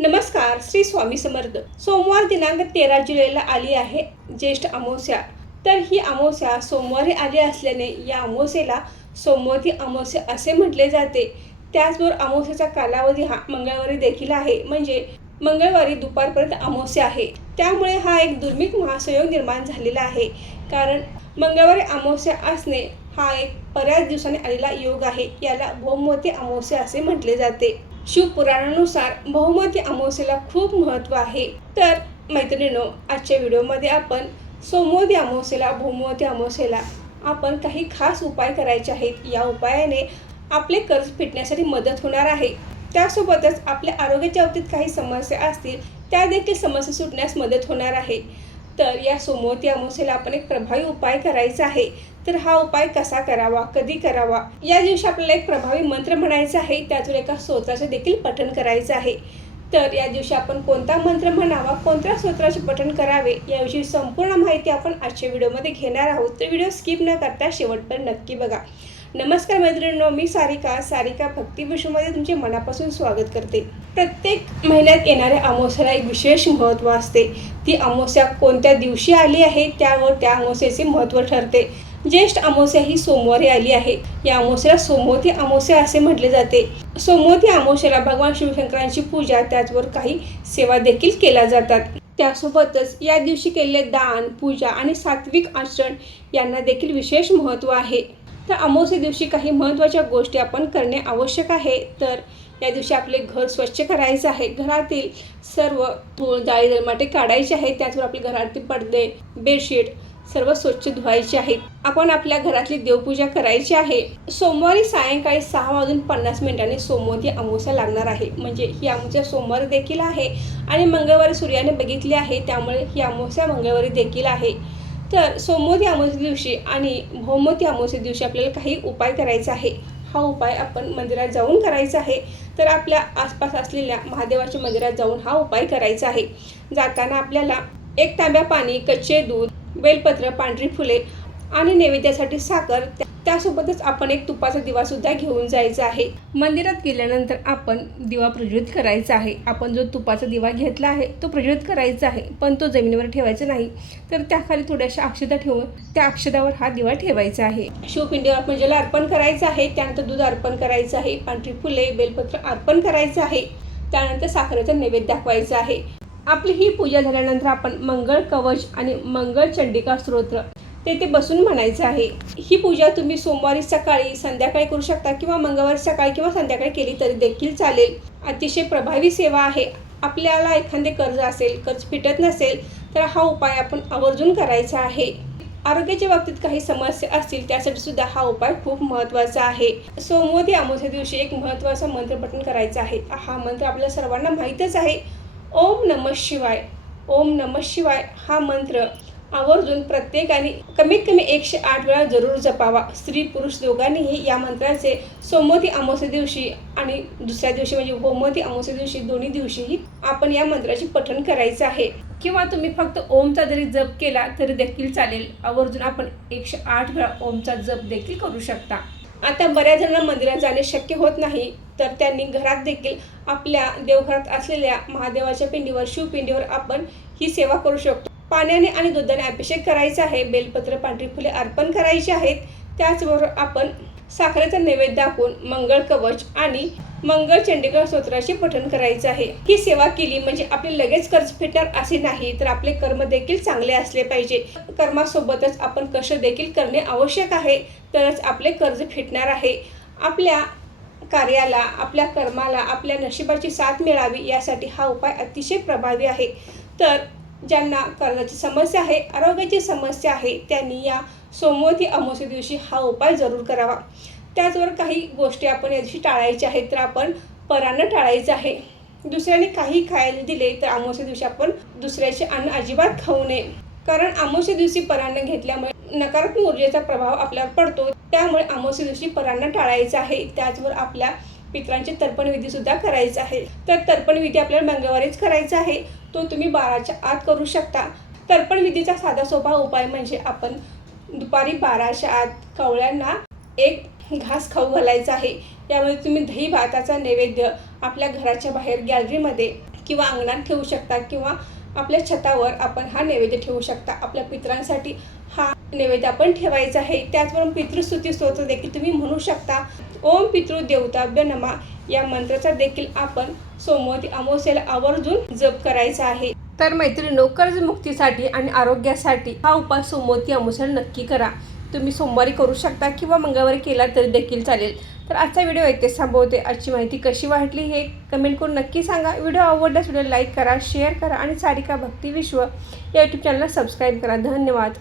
नमस्कार. श्री स्वामी समर्थ. सोमवार दिनांक 13 जुलैला आली आहे ज्येष्ठ अमावस्या. तर ही अमावस्या सोमवारी आली असल्याने या अमावस्येला सोमवती अमावस्या असे म्हटले जाते. त्याचबरोबर अमावस्येचा कालावधी हा मंगळवारी देखील आहे, म्हणजे मंगळवारी दुपारपर्यंत अमावस्या आहे. त्यामुळे हा एक दुर्मिळ महासंयोग निर्माण झालेला आहे. कारण मंगळवारी अमावस्या असणे हा एक बऱ्याच दिवसांनी आलेला योग आहे. याला भौमवती अमावस्या असे म्हटले जाते. शिवपुराणानुसार भौमवती अमावस्येला खूप महत्त्व आहे. तर मैत्रिणींनो, आजच्या व्हिडिओमध्ये आपण सोमवती अमावस्येला, भौमवती अमावस्येला आपण काही खास उपाय करायचे आहेत. या उपायाने आपले कर्ज फिटण्यासाठी मदत होणार आहे. त्यासोबतच आपल्या आरोग्याच्या बाबतीत काही समस्या असतील त्या देखील समस्या सुटण्यास मदत होणार आहे. तर या सोमवती अमावस्येला आपण एक प्रभावी उपाय करायचा आहे. तर हा उपाय कसा करावा, कधी करावा, या दिवशी आपल्याला एक प्रभावी मंत्र म्हणायचा आहे. त्यातून एका स्तोत्राचे देखील पठण करायचे आहे. तर या दिवशी आपण कोणता मंत्र म्हणावा, कोणत्या स्तोत्राचे पठण करावे, याविषयी संपूर्ण माहिती आपण आजच्या व्हिडिओमध्ये घेणार आहोत. तर व्हिडिओ स्किप न करता शेवटपर्यंत नक्की बघा. नमस्कार मैत्रिणींनो, मी सारिका भक्ती विश्वमध्ये तुमचे मनापासून स्वागत करते. प्रत्येक महिन्यात येणाऱ्या अमावस्येला एक विशेष महत्त्व असते. ती अमावस्या कोणत्या दिवशी आली आहे त्यावर त्या अमावस्येचे महत्त्व ठरते. ज्येष्ठ अमावस्या ही सोमवारी आली आहे. या अमावस्येला सोमवती अमावस्या असे म्हटले जाते. सोमवती अमावस्येला भगवान शिवशंकरांची पूजा, त्याचबरोबर काही सेवा देखील केल्या जातात. त्यासोबतच या दिवशी केलेले दान, पूजा आणि सात्विक आचरण यांना देखील विशेष महत्त्व आहे. तर अमावस्ये दिवशी काही महत्त्वाच्या गोष्टी आपण करणे आवश्यक आहे. तर या दिवशी आपले घर स्वच्छ करायचं आहे. घरातील सर्व धूळ, जाळी, जळमाटे काढायचे आहेत. त्याचबरोबर आपल्या घरातील पडदे, बेडशीट सर्व स्वच्छ धुवायचे आहेत. आपण आपल्या घरातली देवपूजा करायची आहे. सोमवारी सायंकाळी 6:50 सोमवती अमावस्या लागणार आहे. म्हणजे ही अमावस्या सोमवारी देखील आहे आणि मंगळवारी सूर्याने बघितली आहे, त्यामुळे ही अमावस्या मंगळवारी देखील आहे. तर सोमवती अमावस्या दिवशी आणि भौमवती अमावस्या दिवशी आपल्याला काही उपाय करायचा आहे. हा उपाय आपण मंदिरात जाऊन करायचा आहे. तर आपल्या आसपास असलेल्या महादेवाच्या मंदिरात जाऊन हा उपाय करायचा आहे. जाताना आपल्याला 1 तांब्या पाणी, कच्चे दूध, बेलपत्र, पांढरी फुले आणि नैवेद्यासाठी साखर, त्यासोबतच आपण एक तुपाचा दिवा सुद्धा घेऊन जायचा आहे. मंदिरात गेल्यानंतर आपण दिवा प्रज्वलित करायचा आहे. आपण जो तुपाचा दिवा घेतला आहे तो प्रज्वलित करायचा आहे, पण तो जमिनीवर ठेवायचा नाही. तर त्याखाली थोड्याशा अक्षता ठेवून त्या अक्षतावर हा दिवा ठेवायचा आहे. शिवपिंडीवर आपण जल अर्पण करायचं आहे. त्यानंतर दूध अर्पण करायचं आहे, पांढरी फुले, बेलपत्र अर्पण करायचं आहे. त्यानंतर साखरेचा नैवेद्य दाखवायचा आहे. आपली ही पूजा झाल्यानंतर आपण मंगळ कवच आणि मंगळ चंडिका स्तोत्र तेथे बसून म्हणायचं आहे. ही पूजा तुम्ही सोमवारी सकाळी, संध्याकाळी करू शकता किंवा मंगळवारी सकाळी किंवा संध्याकाळी केली तरी देखील चालेल. अतिशय प्रभावी सेवा आहे. आपल्याला एखादे कर्ज असेल, कर्ज फिटत नसेल तर हा उपाय आपण आवर्जून करायचा आहे. आरोग्याच्या बाबतीत काही समस्या असतील त्यासाठी सुद्धा हा उपाय खूप महत्त्वाचा आहे. सोमवती अमावस्या दिवशी एक महत्त्वाचा मंत्र पठण करायचा आहे. हा मंत्र आपल्याला सर्वांना माहीतच आहे. ओम नमः शिवाय, ओम नमः शिवाय हा मंत्र आवर्जून प्रत्येकाने कमीत कमी 108 वेळा जरूर जपावा. स्त्री पुरुष दोघांनीही या मंत्राचे सोमवती अमावस्या दिवशी आणि दुसऱ्या दिवशी म्हणजे भौमवती अमावस्या दिवशी, दोन्ही दिवशीही आपण या मंत्राचे पठण करायचं आहे. किंवा तुम्ही फक्त ओमचा जरी जप केला तरी देखील चालेल. आवर्जून आपण 108 वेळा ओमचा जप देखील करू शकता. आता बऱ्याच जणांना मंदिरात जाणे शक्य होत नाही, तर त्यांनी घरात देखील आपल्या देवघरात असलेल्या महादेवाच्या पिंडीवर, शिवपिंडीवर आपण ही सेवा करू शकतो. पाण्याने आणि दुधाने अभिषेक करायचा आहे. बेलपत्र, पांढरी फुले अर्पण करायची आहेत. त्याचबरोबर आपण साखरेचा नैवेद्य दाखवून मंगळ कवच आणि मंगळ चंडिका स्तोत्राचे पठण करायचं आहे. ही सेवा केली म्हणजे आपले लगेच कर्ज फिटणार असे नाही, तर आपले कर्म देखील चांगले असले पाहिजे. कर्मासोबतच आपण कष्ट देखील करणे आवश्यक आहे, तरच आपले कर्ज फिटणार आहे. आपल्या कार्याला, आपल्या कर्माला, आपल्या नशिबाची साथ मिळावी यासाठी हा उपाय अतिशय प्रभावी आहे. तर ज्यांना कर्जाची समस्या आहे, आरोग्याची समस्या आहे, त्यांनी या सोमवती अमावस्या दिवशी हा उपाय जरूर करावा. त्याचबरोबर काही गोष्टी आपण या दिवशी टाळायच्या आहेत. तर आपण परान्न टाळायचं आहे. दुसऱ्याने काही खायला दिले तर अमावस्या दिवशी आपण दुसऱ्याचे अन्न अजिबात खाऊ नये. कारण अमावस्या दिवशी परान्न घेतल्यामुळे नकारात्मक ऊर्जेचा प्रभाव आपल्यावर पडतो. त्यामुळे अमावस्या दिवशी परान्न टाळायचं आहे. त्याचबरोबर आपल्या पितरांचे तर्पणविधी सुद्धा करायचा आहे. तर तर्पणविधी आपल्याला मंगळवारीच करायचा आहे. तो तुम्ही 12च्या आत करू शकता. तर्पणविधीचा साधा सोपा उपाय म्हणजे आपण दुपारी 12च्या आत कावळ्यांना एक घास खाऊ घालायचा आहे. यामध्ये तुम्ही दही भाताचा नैवेद्य आपल्या घराच्या बाहेर गॅलरीमध्ये किंवा अंगणात ठेवू शकता किंवा आपल्या छतावर आपण हा नैवेद्य ठेवू शकता. आपल्या पितरांसाठी हा नैवेद्य आपण ठेवायचा आहे. त्याचबरोबर पितृस्तुती स्तोत्र देखील तुम्ही म्हणू शकता. ओम पितृदेवताभ्यो नमः या मंत्राचा देखील आपण सोमवती अमावस्येला आवर्जून जप करायचा आहे. तर मैत्रिणींनो, कर्जमुक्तीसाठी आणि आरोग्यासाठी हा उपाय सोमवती अमावस्येला नक्की करा. तुम्ही सोमवारी करू शकता किंवा मंगळवारी केला तरी देखील चालेल. तर आजचा व्हिडिओ इथेच थांबवते. आजची माहिती कशी वाटली हे कमेंट करून नक्की सांगा. व्हिडिओ आवडल्यास व्हिडिओ लाईक करा, शेअर करा आणि सारिका भक्ती विश्व या यूट्यूब चॅनलला सबस्क्राईब करा. धन्यवाद.